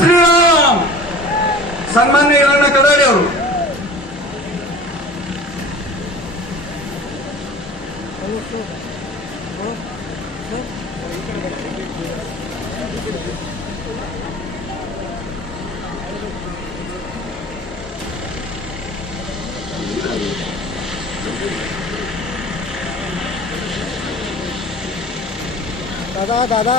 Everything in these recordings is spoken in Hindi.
श्रीराम। सन्मान्य दादा दादा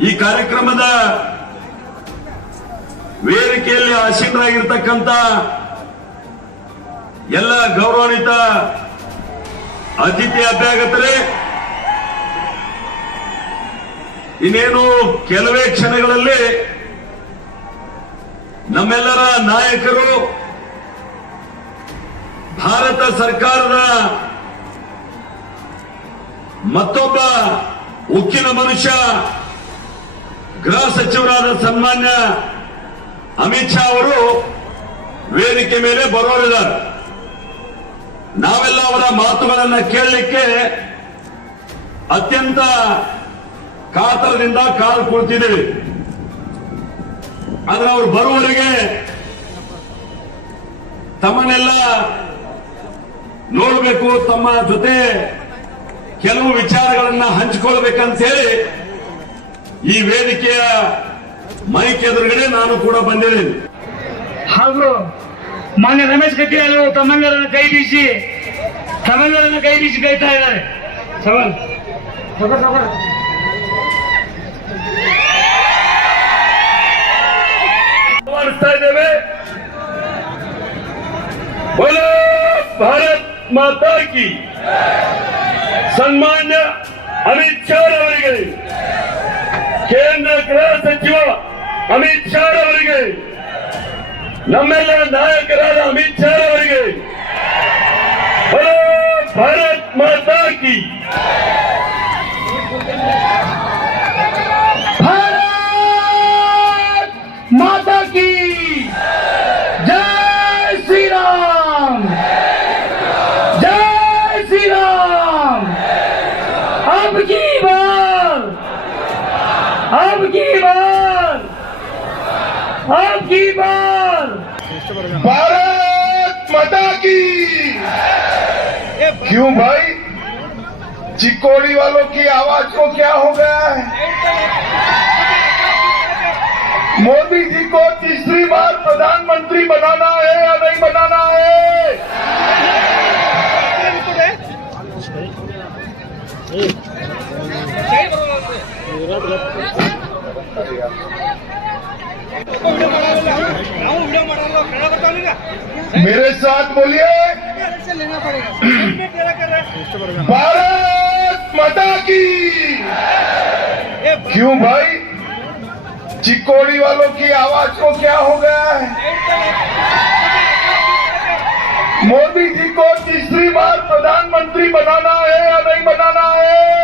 ಈ ಕಾರ್ಯಕ್ರಮದ ವೇದಿಕೆಯಲ್ಲಿ ಆಸೀನರಾಗಿರ್ತಕ್ಕಂಥ ಎಲ್ಲ ಗೌರವಾನ್ವಿತ ಅತಿಥಿ ಅಭ್ಯಾಗತರೇ ಇನ್ನೇನು ಕೆಲವೇ ಕ್ಷಣಗಳಲ್ಲಿ ನಮ್ಮೆಲ್ಲರ ನಾಯಕರು ಭಾರತ ಸರ್ಕಾರದ ಮತ್ತೊಬ್ಬ ಉಕ್ಕಿನ ಮನುಷ್ಯ, ಗೃಹ ಸಚಿವರಾದ ಸನ್ಮಾನ್ಯ ಅಮಿತ್ ಶಾ ಅವರು ವೇದಿಕೆ ಮೇಲೆ ಬರೋರಿದ್ದಾರೆ ನಾವೆಲ್ಲ ಅವರ ಮಾತುಗಳನ್ನು ಕೇಳಲಿಕ್ಕೆ ಅತ್ಯಂತ ಕಾತರದಿಂದ ಕಾಲು ಕುಳಿತಿದ್ದೀವಿ ಆದ್ರೆ ಅವರು ಬರುವವರೆಗೆ ತಮ್ಮನ್ನೆಲ್ಲ ನೋಡಬೇಕು, ತಮ್ಮ ಜೊತೆ ಕೆಲವು ವಿಚಾರಗಳನ್ನ ಹಂಚಿಕೊಳ್ಬೇಕಂತ ಹೇಳಿ ಈ ವೇದಿಕೆಯ ಮೈಕ್ ಎದುರುಗಡೆ ನಾನು ಕೂಡ ಬಂದಿದ್ದೀನಿ. ಹಾಗೂ ಮಾನ್ಯ ರಮೇಶ್ ಕತ್ತಿ ತಮ್ಮೆಲ್ಲರನ್ನ ಕೈ ಬೀಸಿ ತಮ್ಮೆಲ್ಲರನ್ನು ಕೈ ಬೀಸಿ ಕೈತಾ ಇದ್ದಾರೆ. ಸವಾಲ್ ಸವಾಲ್, ಸವಾಲ್. ಮಾಡಿಸ್ತಾ ಇದ್ದೇವೆ ಬೋಲೋ ಭಾರತ್ ಮಾತಾ ಕಿ ಸನ್ಮಾನ್ಯ ಅಮಿತ್ ಶಾ ಅವರಿಗೆ ಕೇಂದ್ರ ಗೃಹ ಸಚಿವ ಅಮಿತ್ ಶಾ ಅವರಿಗೆ ನಮ್ಮೆಲ್ಲ ನಾಯಕರಾದ ಅಮಿತ್ ಶಾ ಅವರಿಗೆ ಬೋಲೋ ಭಾರತ್ ಮಾತಾ ಕಿ अब की बार। की बार। भारत माता की। क्यों भाई? चिकोड़ी वालों की आवाज़ को क्या हो गया है? मोदी जी को तीसरी बार प्रधानमंत्री बनाना है या नहीं बनाना है? मेरे साथ बोलिए। भारत माता की। क्यों भाई? चिकोड़ी वालों की आवाज़ को क्या हो गया है? मोदी जी को तीसरी बार प्रधानमंत्री बनाना है या नहीं बनाना है?